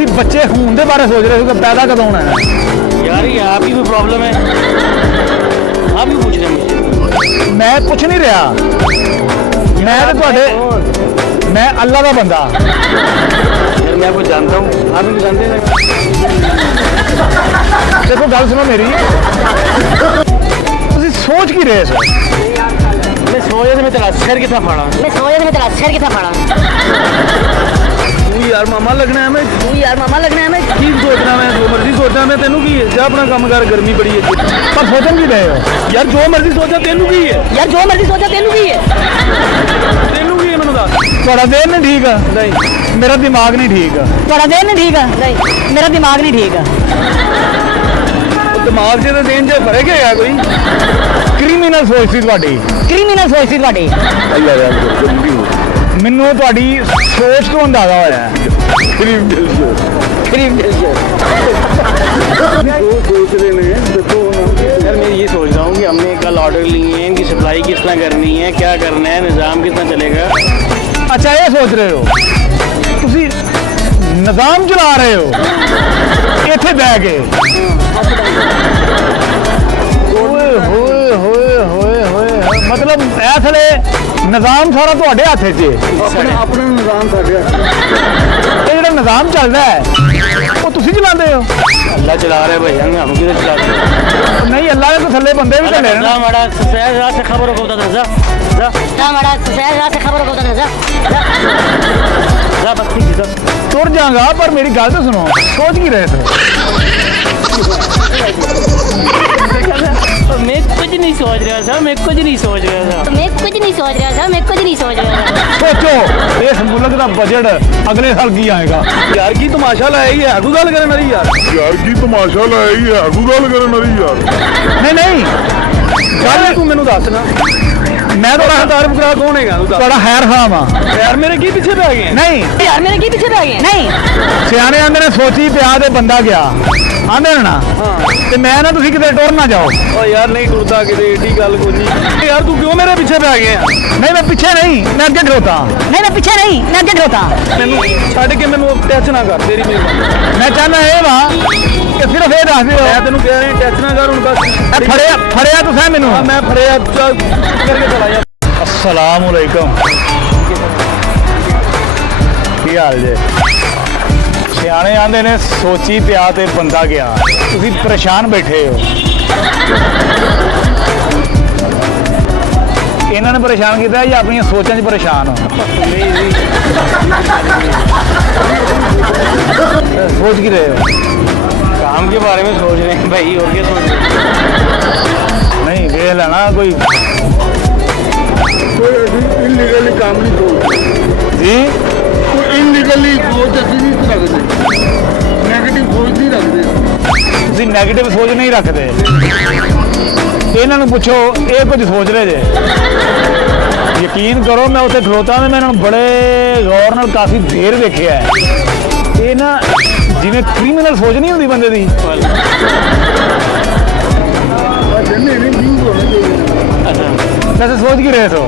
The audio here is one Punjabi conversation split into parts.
ਤੁਸੀਂ ਬੱਚੇ ਹੋਣ ਦੇ ਬਾਰੇ ਸੋਚ ਰਹੇ ਹੋ ਕਿ ਪੈਦਾ ਕਦੋਂ ਹੋਣਾ है यार ये आपकी कोई प्रॉब्लम है, आप क्यों पूछ रहे हैं मुझसे? मैं कुछ नहीं रहा, मैं तो ਤੁਹਾਡੇ मैं अल्लाह का बंदा। यार मैं आपको जानता हूँ, आप मुझे जानते हैं? देखो गल सुनो मेरी, ਤੁਸੀਂ सोच की रहे हो? मैं सोचा था मैं तेरा सिर कितना फाड़ा, मैं सोचा था मैं तेरा सिर कितना फाड़ा। तू यार मामा लगना है, मैं तू यार मामा लगना है मैं की सोचना, मैं जो मर्जी सोचा, मैं तेनू की है जा अपना काम कर, गर्मी बड़ी है पर सोचन की रहे हो यार, जो मर्जी सोचा तेनू की है, यार जो मर्जी सोचा तेनू की है, तेनू की है मैनू दस। ਤੁਹਾਡਾ ਦਿਨ ਨਹੀਂ ਠੀਕ नहीं मेरा दिमाग नहीं ठीक थोड़ा देर नहीं ठीक है, नहीं मेरा दिमाग नहीं ठीक है। दिमाग से तो देन च फर्क है कोई। ਕ੍ਰਿਮੀਨਲ ਸੋਚ ਸੀ ਤੁਹਾਡੀ। क्रिमिनल सोच थी ਤੁਹਾਡੀ। ਮੈਨੂੰ ਤੁਹਾਡੀ ਸੋਚ ਤੋਂ ਅੰਦਾਜ਼ਾ ਹੋਇਆ ਹੈ। यार मैं ये सोच रहा हूँ कि हमने कल ऑर्डर लिए हैं, इनकी सप्लाई किस तरह करनी है, क्या करना है, निज़ाम कितना चलेगा। ਅੱਛਾ ਇਹ ਸੋਚ ਰਹੇ ਹੋ ਤੁਸੀਂ ਨਿਜ਼ਾਮ ਚਲਾ ਰਹੇ ਹੋ ਇੱਥੇ ਬਹਿ ਕੇ। ਓਏ ਹੋਏ ਹੋਏ ਹੋਏ ਹੋਏ ਮਤਲਬ ਇਹ ਥਲੇ ਨਿਜ਼ਾਮ ਸਾਰਾ ਤੁਹਾਡੇ ਹੱਥ 'ਚ ਹੈ। अपना निज़ाम साढ़े ਇਹ ਜਿਹੜਾ ਨਿਜ਼ਾਮ ਚੱਲਦਾ ਹੈ ਉਹ ਤੁਸੀਂ ਚਲਾਉਂਦੇ ਹੋ? अल्लाह चला रहे हैं भैया, हम किधर चलाते हैं? ਨਹੀਂ ਅੱਲਾ ਦੇ ਤਾਂ ਥੱਲੇ ਬੰਦੇ ਵੀ ਤਾਂ ਲੈ जा माड़ा सयाह रात से खबर को बता दे, जा जा क्या हमारा शहर रात से खबर होता था जा। जा बस्ती की जा। ਤੁਰ ਜਾਗਾ ਪਰ ਮੇਰੀ ਗੱਲ ਤਾਂ ਸੁਣੋ ਸੋਚ ਕੀ ਰਹੇ थे? मैं कुछ नहीं सोच रहा था, मैं कुछ नहीं सोच रहा था। मैं कुछ नहीं सोच रहा था, मैं कुछ नहीं सोच रहा था। ਸੋਚੋ ਇਸ ਮੁਲਕ ਦਾ ਬਜਟ ਅਗਲੇ ਸਾਲ ਕੀ ਆਏਗਾ? यार की तमाशा लाया ही है, कोई गल करे मेरी यार। यार की तमाशा लाया ही है, कोई गल करन वाली यार। ਨਹੀਂ ਨਹੀਂ गल तू मेनू दस ना, ਮੈਂ बड़ा ਤੁਹਾਡਾ तारीफ करा कौन है तू दस। ਤੁਹਾਡਾ ਹੈਰ ਖਾਮ ਆ। यार मेरे की पीछे पे आ गए हैं। ਨਹੀਂ यार मेरे की पीछे रह गए नहीं। ਸਿਆਣੇ ਆਂਦੇ ਨੇ ਸੋਚੀ ਪਿਆ ਤੇ ਬੰਦਾ ਗਿਆ ਆਂਦੇ ਨੇ ਨਾ हाँ ਤੇ ਮੈਂ ਨਾ ਤੁਸੀਂ ਕਿਤੇ ਟੁਰ ਨਾ ਜਾਓ। ओ यार नहीं टुरता किते एडी गल कोई नहीं यार, तू क्यों मेरे पीछे पे आ गए हैं? ਨਹੀਂ ਮੈਂ ਪਿੱਛੇ ਨਹੀਂ ਮੈਂ ਅੱਗੇ ਖਲੋਤਾ। नहीं मैं पीछे नहीं, मैं आगे खड़ोता। मैनू छड़ के मैनू टच ना कर, तेरी मेहरबानी। ਮੈਂ ਚਾਹੁੰਦਾ ਇਹ ਵਾ ਕਿ ਸਿਰਫ ਇਹ ਦੱਸ ਦਿਓ मैं तेनू कह रहा टच ना कर हुण बस। ਇਹ ਫੜਿਆ ਤੁਸੀਂ ਮੈਨੂੰ। हाँ मैं फड़िया चल करके चला यार। अस्सलाम वालेकुम ਕੀ ਹਾਲ ਜੇ? ਸਿਆਣੇ ਆਂਦੇ ਨੇ ਸੋਚੀ ਪਿਆ ਤੇ ਬੰਦਾ ਗਿਆ, ਤੁਸੀਂ ਪਰੇਸ਼ਾਨ ਬੈਠੇ ਹੋ। ਇਹਨਾਂ ਨੇ ਪਰੇਸ਼ਾਨ ਕੀਤਾ ਜਾਂ ਆਪਣੀਆਂ ਸੋਚਾਂ 'ਚ ਪਰੇਸ਼ਾਨ ਹੋ? ਸੋਚ ਕੀ ਰਹੇ ਹੋ? काम के बारे में सोच रहे हैं भाई, और क्या सोच रहे हैं? ਨਹੀਂ ਵੇਖ ਲੈਣਾ ਕੋਈ कोई इनलीगली काम नहीं सोचते, ਜੀ कोई इनलीगली सोच असं नहीं रखते, नेगेटिव सोच नहीं रखते। ਤੁਸੀਂ ਨੈਗੇਟਿਵ ਸੋਚ ਨਹੀਂ ਰੱਖਦੇ। ਇਹਨਾਂ ਨੂੰ ਪੁੱਛੋ ਇਹ ਕੁਝ ਸੋਚ ਰਹੇ ਜੇ? ਯਕੀਨ ਕਰੋ ਮੈਂ ਉੱਥੇ ਖਲੋਤਾ ਤੇ ਮੈਂ ਇਹਨਾਂ ਨੂੰ ਬੜੇ ਗੌਰ ਨਾਲ ਕਾਫੀ ਦੇਰ ਵੇਖਿਆ ਹੈ। ਇਹ ਨਾ ਜਿਵੇਂ ਕ੍ਰਿਮੀਨਲ ਸੋਚ ਨਹੀਂ ਹੁੰਦੀ ਬੰਦੇ ਦੀ, अच्छा ਵੈਸੇ ਸੋਚ ਕੀ ਰਹੇ ਸੋ?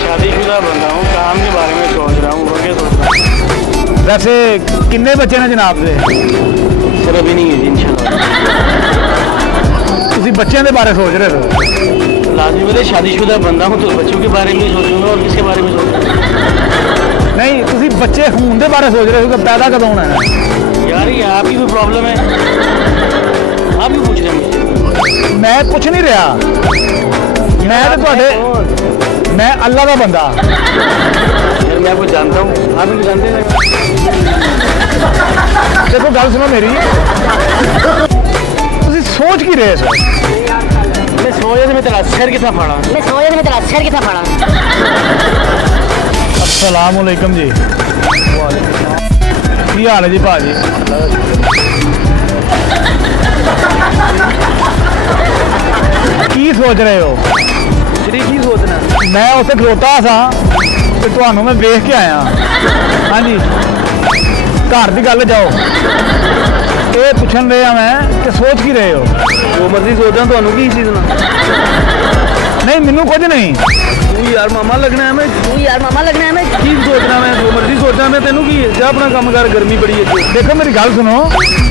शादीशुदा बंदा हूँ, काम के बारे में सोच रहा हूँ, और क्या सोच रहा हूँ? ਵੈਸੇ ਕਿੰਨੇ ਬੱਚੇ ਨੇ ਜਨਾਬ ਦੇ? सर अभी नहीं है जी, इंशाल्लाह। ਤੁਸੀਂ ਬੱਚਿਆਂ ਦੇ ਬਾਰੇ ਸੋਚ ਰਹੇ ਸੋ? लाजमी बोले शादीशुदा बंदा हूँ तो बच्चों के बारे में सोचूंगा, और किसके बारे में सोचूंगा? ਨਹੀਂ ਤੁਸੀਂ ਬੱਚੇ ਹੋਣ ਦੇ ਬਾਰੇ ਸੋਚ ਰਹੇ ਹੋ ਕਿ ਪੈਦਾ ਕਦੋਂ ਹੋਣਾ ਹੈ? यार ये आपकी कोई प्रॉब्लम है, आप क्यों पूछ रहे हैं मुझसे? ਮੈਂ ਪੁੱਛ ਨਹੀਂ ਰਿਹਾ, ਮੈਂ ਤਾਂ ਤੁਹਾਡੇ ਮੈਂ ਅੱਲਾ ਦਾ ਬੰਦਾ। यार मैं आपको जानता हूँ, आप मुझे जानते हैं? ਦੇਖੋ ਗੱਲ ਸੁਣੋ ਮੇਰੀ, ਤੁਸੀਂ ਸੋਚ ਕੀ ਰਹੇ ਸੋ? मैं सोचा था मैं तेरा सिर कितना फाड़ा। मैं सोचा था मैं तेरा सिर कितना फाड़ा। अस्सलाम वालेकुम जी। ਕੀ ਹਾਲ ਹੈ ਜੀ ਭਾਜੀ? ਕੀ ਸੋਚ ਰਹੇ ਹੋ? तेरी की सोचना? ਮੈਂ ਉੱਥੇ ਖਲੋਤਾ ਸਾਂ ਤੇ ਤੁਹਾਨੂੰ ਮੈਂ ਵੇਖ ਕੇ ਆਇਆ। ਹਾਂਜੀ ਘਰ ਦੀ ਗੱਲ ਜਾਓ, ਇਹ ਪੁੱਛਣ ਰਿਹਾ ਮੈਂ ਕਿ ਸੋਚ ਕੀ ਰਹੇ ਹੋ? जो मर्जी सोचा, ਤੁਹਾਨੂੰ ਕੀ चीज ना? ਨਹੀਂ ਮੈਨੂੰ ਕੁਝ ਨਹੀਂ, ਤੂੰ ਯਾਰ ਮਾਮਾ ਲੱਗਣਾ ਹੈ ਮੈਂ तू यार मामा लगना है मैं ਕੀ ਸੋਚਣਾ ਮੈਂ ਜੋ ਮਰਜ਼ੀ ਸੋਚਾਂ ਮੈਂ ਤੈਨੂੰ ਕੀ ਹੈ ਜਾ ਆਪਣਾ ਕੰਮ ਕਰ ਗਰਮੀ ਬੜੀ ਹੈ ਇੱਥੇ ਦੇਖੋ ਮੇਰੀ ਗੱਲ ਸੁਣੋ,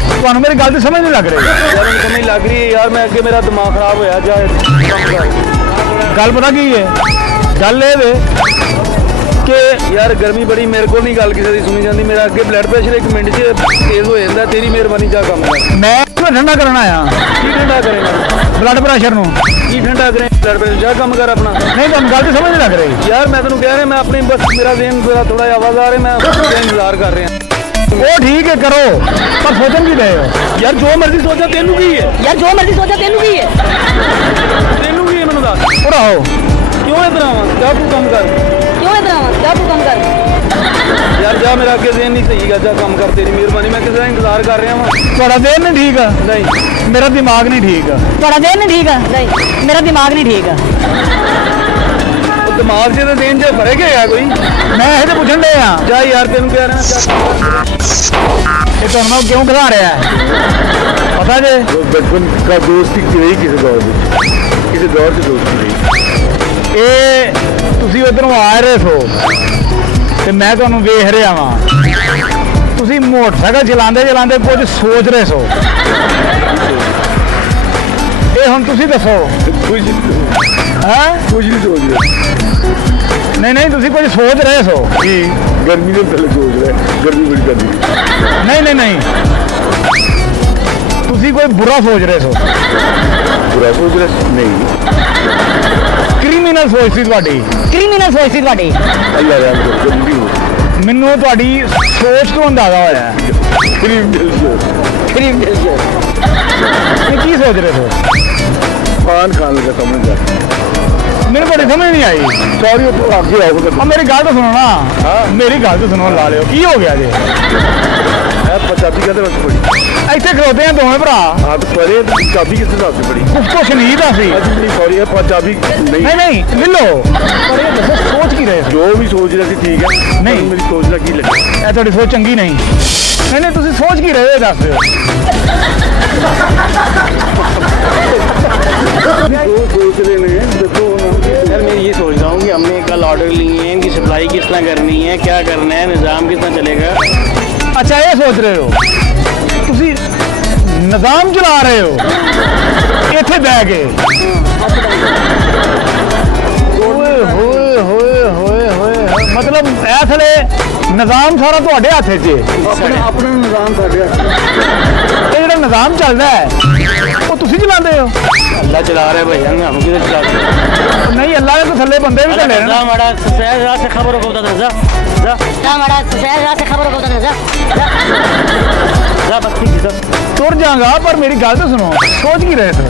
ਤੁਹਾਨੂੰ ਮੇਰੀ ਗੱਲ ਦੀ ਸਮਝ ਨਹੀਂ ਲੱਗ ਰਹੀ। ਯਾਰ ਮੈਨੂੰ ਸਮਝ ਲੱਗ ਰਹੀ ਹੈ ਯਾਰ ਮੈਂ ਅੱਗੇ ਮੇਰਾ ਦਿਮਾਗ ਖਰਾਬ ਹੋਇਆ ਜਾ ਕੰਮ ਕਰ ਗੱਲ ਪਤਾ ਕੀ ਹੈ, ਗੱਲ ਇਹ ਵੇ ਕਿ ਯਾਰ ਗਰਮੀ ਬੜੀ ਮੇਰੇ ਕੋਲ ਨਹੀਂ ਗੱਲ ਕਿਸੇ ਦੀ ਸੁਣੀ ਜਾਂਦੀ ਮੇਰਾ ਅੱਗੇ ਬਲੱਡ ਪ੍ਰੈਸ਼ਰ 1 ਮਿੰਟ 'ਚ ਤੇਜ਼ ਹੋ ਜਾਂਦਾ ਤੇਰੀ ਮਿਹਰਬਾਨੀ ਜਾ ਕੰਮ ਕਰ ਮੈਂ ਇਹਨੂੰ ਠੰਡਾ ਕਰਨ ਆਇਆ ਕੀ ਠੰਡਾ ਕਰੇਗਾ ਬਲੱਡ ਪ੍ਰੈਸ਼ਰ ਨੂੰ। ਕੀ ਠੰਡਾ ਕਰੇ ਬਲੱਡ ਪ੍ਰੈਸ਼ਰ ਜਾ ਕੰਮ ਕਰ ਆਪਣਾ ਨਹੀਂ ਤੁਹਾਨੂੰ ਗੱਲ ਦੀ ਸਮਝ ਨਹੀਂ ਲੱਗ ਰਹੀ। ਯਾਰ ਮੈਂ ਤੈਨੂੰ ਕਹਿ ਰਿਹਾ ਮੈਂ ਆਪਣੀ ਬਸ ਮੇਰਾ ਜ਼ਹਿਨ ਥੋੜਾ ਜਿਹਾ ਆਵਾਜ਼ ਆ ਰਿਹਾ ਮੈਂ ਤੇਰਾ ਇੰਤਜ਼ਾਰ ਕਰ ਰਿਹਾ ਉਹ ਠੀਕ ਹੈ ਕਰੋ, ਪਰ ਸੋਚਣ ਕੀ ਰਹੇ ਹੋ? ਯਾਰ ਜੋ ਮਰਜ਼ੀ ਸੋਚਾ ਤੈਨੂੰ ਕੀ ਹੈ यार जो मर्जी सोचा तेनू की है ਤੈਨੂੰ ਕੀ ਹੈ ਮੈਨੂੰ ਦੱਸ ਪੜਾਓ ਕਿਉਂ ਇਧਰ ਆਵਾਂ ਜਾ ਤੂੰ ਕੰਮ ਕਰ क्यों इधर आवा जा तू काम कर ਯਾਰ ਜਾ ਮੇਰਾ ਅੱਗੇ ਜ਼ਹਿਨ ਨਹੀਂ ਸਹੀ ਗਾ ਜਾ ਕੰਮ ਕਰ ਤੇਰੀ ਮਿਹਰਬਾਨੀ ਮੈਂ ਕਿਸੇ ਦਾ ਇੰਤਜ਼ਾਰ ਕਰ ਰਿਹਾ ਵਾਂ ਤੁਹਾਡਾ ਦਿਲ ਨਹੀਂ ਠੀਕ, ਨਹੀਂ ਮੇਰਾ ਦਿਮਾਗ ਨਹੀਂ ਠੀਕ। थोड़ा देर नहीं ठीक है नहीं मेरा दिमाग नहीं ठीक है ਉਹ ਦਿਮਾਗ 'ਚ ਤੇ ਦੇਣ 'ਚ ਫਰਕ ਹੈਗਾ ਕੋਈ ਮੈਂ ਇਹ ਤੇ ਪੁੱਛਣ ਦੇ ਆ ਜਾ ਯਾਰ ਤੈਨੂੰ ਕਹਿ ਰਿਹਾ ਜਾ ਇਹ ਤੁਹਾਨੂੰ ਮੈਂ ਕਿਉਂ ਖਿਲਾ ਰਿਹਾ ਹੈ ਪਤਾ ਜੇ? बचपन का दोस्ती रही किसी दौर में, किसी दौर से दोस्ती रही। ਇਹ ਤੁਸੀਂ ਉਧਰੋਂ ਆ ਰਹੇ ਸੋ ਤੇ ਮੈਂ ਤੁਹਾਨੂੰ ਵੇਖ ਰਿਹਾ ਵਾਂ, ਤੁਸੀਂ ਮੋਟਰਸਾਈਕਲ ਚਲਾਉਂਦੇ ਚਲਾਉਂਦੇ ਕੁਝ ਸੋਚ ਰਹੇ ਸੋ। ਇਹ ਹੁਣ ਤੁਸੀਂ ਦੱਸੋ कुछ ਹੈ? कुछ नहीं सोच रहे ਨਹੀਂ ਨਹੀਂ ਤੁਸੀਂ ਕੁਝ ਸੋਚ ਰਹੇ ਸੋ। कि गर्मी में पहले सोच रहे हैं, गर्मी बड़ी कर दी। ਨਹੀਂ ਨਹੀਂ ਨਹੀਂ ਤੁਸੀਂ ਕੋਈ ਬੁਰਾ ਸੋਚ ਰਹੇ ਸੋ, बुरा सोच रहे नहीं। ਕ੍ਰਿਮੀਨਲ ਸੋਚ ਸੀ ਤੁਹਾਡੀ। क्रिमिनल सोच थी तुम्हारी अल्लाह रहम करे, जल्दी हो। ਮੈਨੂੰ ਤੁਹਾਡੀ ਸੋਚ ਤੋਂ ਅੰਦਾਜ਼ਾ ਹੋਇਆ ਹੈ। क्रिमिनल सोच। ਇਹ ਕੀ ਸੋਚ ਰਹੇ ਸੋ? पान खाने का समझ जाता। ਮੈਨੂੰ ਤੁਹਾਡੀ ਸਮਝ ਨਹੀਂ ਆਈ। सॉरी आगे आओ ਆ ਮੇਰੀ ਗੱਲ ਤਾਂ ਸੁਣੋ ਨਾ, ਮੇਰੀ ਗੱਲ ਤਾਂ ਸੁਣੋ, ਲਾ ਲਿਓ ਕੀ ਹੋ ਗਿਆ ਜੇ? चाबी कहते वक्त पड़ी। ਇੱਥੇ ਖਲੋਤੇ ਆ ਦੋਵੇਂ ਭਰਾ, हाँ तो परे चाबी किस हिसाब से पड़ी? ਕੁਛ ਸ਼ਨੀਦ ਆ ਸੀ। अजी नहीं सॉरी है चाबी नहीं। ਨਹੀਂ ਨਹੀਂ ਲੈ ਲਓ, ਪਰ ਇਹ ਦੱਸੋ ਸੋਚ ਕੀ ਰਹੇ ਸੀ? जो भी सोच रहे थे ठीक है। नहीं। पर मेरी सोच का की लगे। ਇਹ ਤੁਹਾਡੀ ਸੋਚ ਚੰਗੀ ਨਹੀਂ। ਨਹੀਂ ਨਹੀਂ ਤੁਸੀਂ ਸੋਚ ਕੀ ਰਹੇ ਹੋ ਇਹ ਦੱਸ ਦਿਓ। जो सोच रहे हैं देखो यार मैं ये सोच रहा हूँ कि हमने कल ऑर्डर लिए हैं इनकी सप्लाई किस तरह करनी है क्या करना है निज़ाम किस तरह चलेगा ਅੱਛਾ ਇਹ ਸੋਚ ਰਹੇ ਹੋ ਤੁਸੀਂ ਨਿਜ਼ਾਮ ਚਲਾ ਰਹੇ ਹੋ ਇੱਥੇ ਬਹਿ ਕੇ। ਓਏ ਹੋਏ ਹੋਏ ਹੋਏ ਹੋਏ ਮਤਲਬ ਇਸ ਵੇਲੇ ਨਿਜ਼ਾਮ ਸਾਰਾ ਤੁਹਾਡੇ ਹੱਥ 'ਚ ਹੈ। अपना अपना निजाम साढ़े ਇਹ ਜਿਹੜਾ ਨਿਜ਼ਾਮ ਚੱਲਦਾ ਹੈ ਉਹ ਤੁਸੀਂ ਚਲਾਉਂਦੇ ਹੋ? अल्लाह चला रहा है भाई हम किधर चलाते हैं ਉਹ ਨਹੀਂ ਅੱਲਾ ਦੇ ਤਾਂ ਥੱਲੇ ਬੰਦੇ ਵੀ ਚੱਲੇ ਨੇ। हमारा से खबर को बता जा जा जा हमारा शहर से खबर को बता जा जा बस ठीक है ਤੁਰ ਜਾਗਾ ਪਰ ਮੇਰੀ ਗੱਲ ਤਾਂ ਸੁਣੋ ਸੋਚ ਕੀ ਰਹੇ ਹੋ?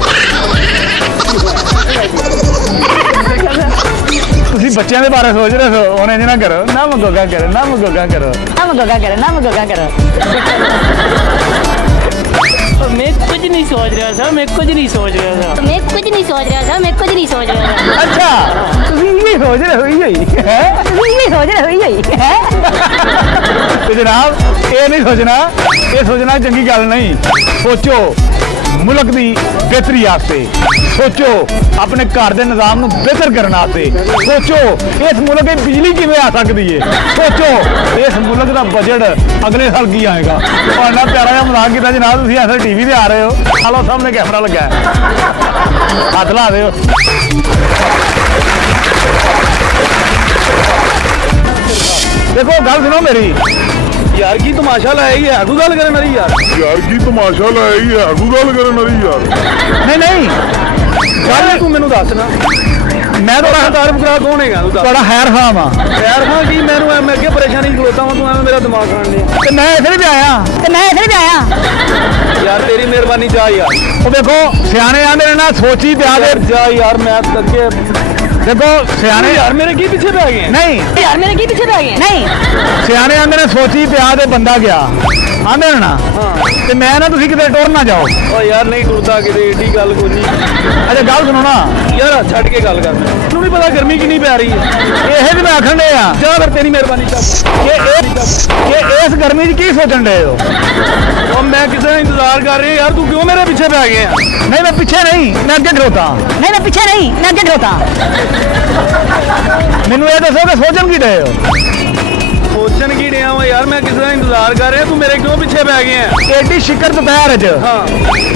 ਤੁਸੀਂ ਬੱਚਿਆਂ ਦੇ ਬਾਰੇ ਸੋਚ ਰਹੇ ਹੋ ਉਹਨੇ ਨਾ ਕਰੋ ਨਾ ਮਗੋਗਾ ਕਰੋ ਨਾ ਮਗੋਗਾ ਕਰੋ। ना मगोगा करो ना मगोगा करो मैं कुछ नहीं सोच रहा था मैं कुछ नहीं सोच रहा था मैं कुछ नहीं सोच रहा था मैं कुछ नहीं सोच रहा था ਅੱਛਾ ਤੁਸੀਂ ਇਹ ਸੋਚ ਰਹੇ ਹੋ ਹੀ ਹੈ ये सोच रहे हो यही है ਤੇ ਜਨਾਬ ਇਹ ਨਹੀਂ ਸੋਚਣਾ, ਇਹ ਸੋਚਣਾ ਚੰਗੀ ਗੱਲ ਨਹੀਂ। ਸੋਚੋ ਮੁਲਕ ਦੀ ਬਿਹਤਰੀ ਵਾਸਤੇ, ਸੋਚੋ ਆਪਣੇ ਘਰ ਦੇ ਨਿਜ਼ਾਮ ਨੂੰ ਬਿਹਤਰ ਕਰਨ ਵਾਸਤੇ, ਸੋਚੋ ਇਸ ਮੁਲਕ ਦੀ ਬਿਜਲੀ ਕਿਵੇਂ ਆ ਸਕਦੀ ਹੈ, ਸੋਚੋ ਇਸ ਮੁਲਕ ਦਾ ਬਜਟ ਅਗਲੇ ਸਾਲ ਕੀ ਆਏਗਾ। ਤੁਹਾਡਾ ਪਿਆਰਾ ਜਿਹਾ ਮਜ਼ਾਕ ਕੀਤਾ ਜਨਾਬ, ਤੁਸੀਂ ਐਸੇ ਟੀਵੀ ਤੇ ਆ ਰਹੇ ਹੋ, ਆਲੋ ਸਾਹਮਣੇ ਕੈਮਰਾ ਲੱਗਾ ਹੈ, ਹੱਥ ਲਾ ਦਿਓ। ਦੇਖੋ ਗੱਲ ਸੁਣੋ ਮੇਰੀ, यार की तमाशा लाया ही है आगू गल करे मेरी यार यार की तमाशा लाया ही है आगू गल करे मेरी यार। ਨਹੀਂ ਨਹੀਂ ਗੱਲ ਤੂੰ ਮੈਨੂੰ ਦੱਸ ਨਾ ਮੈਂ ਤੁਹਾਡਾ ਤੁਹਾਡਾ ਤਾਰਫ ਕਰਾ ਕੌਣ ਹੈਗਾ ਤੂੰ ਦੱਸ ਤੁਹਾਡਾ ਹੈਰ ਖਾਮ ਆ ਯਾਰ ਹਾਂ ਕੀ ਮੈਨੂੰ ਐਵੇਂ ਅੱਗੇ ਪਰੇਸ਼ਾਨੀ ਖਲੋਤਾ ਵਾਂ ਤੂੰ ਐਵੇਂ ਮੇਰਾ ਦਿਮਾਗ ਖਾਣ ਲਿਆ ਤੇ ਮੈਂ ਇੱਥੇ ਵੀ ਆਇਆ। तो मैं इधर भी आया ਯਾਰ ਤੇਰੀ ਮਿਹਰਬਾਨੀ ਜਾ ਯਾਰ ਉਹ ਦੇਖੋ ਸਿਆਣੇ ਆਂਦੇ ਨੇ ਨਾ ਸੋਚੀ ਪਿਆ ਦੇ। ਜਾ ਯਾਰ ਮੈਂ ਅੱਗੇ ਦੇਖੋ ਸਿਆਣੇ ਯਾਰ ਮੇਰੇ ਕੀ ਪਿੱਛੇ ਪੈ ਗਏ ਨਹੀਂ यार मेरे की पीछे रह गए नहीं ਸਿਆਣੇ ਆਂਦੇ ਨੇ ਸੋਚੀ ਪਿਆ ਤੇ ਬੰਦਾ ਗਿਆ ਆਂਦੇ ਨੇ ਨਾ। ਤੇ ਮੈਂ ਨਾ ਤੁਸੀਂ ਕਿਤੇ ਟੁਰ ਨਾ ਜਾਓ। ਓ ਯਾਰ ਨਹੀਂ ਟੁਰਦਾ ਕਿਤੇ ਏਡੀ ਗੱਲ ਕੋਈ ਨਹੀਂ ਅੱਛਾ ਗੱਲ ਸੁਣੋ ਨਾ, ਯਾਰ ਛੱਡ ਕੇ ਗੱਲ ਕਰ ਤੈਨੂੰ ਨਹੀਂ ਪਤਾ ਗਰਮੀ ਕਿੰਨੀ ਪੈ ਰਹੀ ਹੈ ਇਹ ਵੀ ਮੈਂ ਆਖਣ ਦੇ ਆ ਜਾ ਫਿਰ ਤੇਰੀ ਮਿਹਰਬਾਨੀ ਕਿ ਇਸ ਗਰਮੀ 'ਚ ਕੀ ਸੋਚਣ ਦੇ ਹੋ? ਉਹ ਮੈਂ ਕਿਸੇ ਦਾ ਇੰਤਜ਼ਾਰ ਕਰ ਰਿਹਾ ਯਾਰ ਤੂੰ ਕਿਉਂ ਮੇਰੇ ਪਿੱਛੇ ਪੈ ਗਿਆ ਨਹੀਂ ਮੈਂ ਪਿੱਛੇ ਨਹੀਂ, ਮੈਂ ਅੱਗੇ ਖਲੋਤਾ। नहीं मैं पीछे नहीं मैं आगे खड़ोता ਮੈਨੂੰ ਇਹ ਦੱਸੋ ਕਿ ਸੋਚਣ ਕੀ ਡਏ ਹੋ ਸੋਚਣ ਕੀ ਡਿਆ ਵਾ ਯਾਰ, ਮੈਂ ਕਿਸੇ ਦਾ ਇੰਤਜ਼ਾਰ ਕਰ ਰਿਹਾ, ਤੂੰ ਮੇਰੇ ਕਿਉਂ ਪਿੱਛੇ ਪੈ ਗਿਆ ਹੈ? ਏਡੀ ਸ਼ਿਕਰ ਦੁਪਹਿਰ 'ਚ ਹਾਂ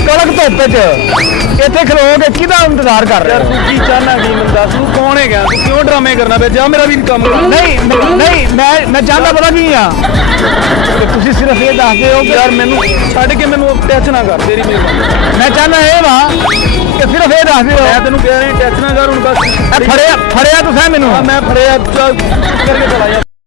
ਕੜਕ ਧੁੱਪ 'ਚ ਇੱਥੇ ਖਲੋ ਕੇ ਕਿਹਦਾ ਇੰਤਜ਼ਾਰ ਕਰ ਰਹੇ ਯਾਰ ਹੋ ਤੂੰ ਕੀ ਚਾਹਨਾ ਕੀ ਮੈਨੂੰ ਦੱਸ, ਤੂੰ ਕੌਣ ਹੈਗਾ, ਤੂੰ ਕਿਉਂ ਡਰਾਮੇ ਕਰਨਾ ਪਿਆ? ਜਾ ਮੇਰਾ ਵੀ ਕੰਮ ਕਰ। ਨਹੀਂ ਮੈਂ ਚਾਹੁੰਦਾ ਪਤਾ ਕੀ ਆ ਕਿ ਤੁਸੀਂ ਸਿਰਫ ਇਹ ਦੱਸਦੇ ਹੋ ਕਿ ਯਾਰ ਮੈਨੂੰ ਛੱਡ ਕੇ ਮੈਨੂੰ ਟੱਚ ਨਾ ਕਰ, ਤੇਰੀ ਮਿਹਰਬਾਨੀ। ਮੈਂ ਚਾਹੁੰਦਾ ਇਹ ਵਾ ਕਿ ਸਿਰਫ ਇਹ ਦੱਸਦੇ ਹੋ ਮੈਂ ਤੈਨੂੰ ਕਹਿ ਰਿਹਾ ਟੱਚ ਨਾ ਕਰ ਹੁਣ ਬਸ। ਫੜਿਆ ਤੂੰ ਸਹਿ ਮੈਨੂੰ ਹਾਂ ਮੈਂ ਫੜਿਆ, ਚੱਲ ਚੁੱਪ ਕਰਕੇ ਚਲਾ ਜਾ।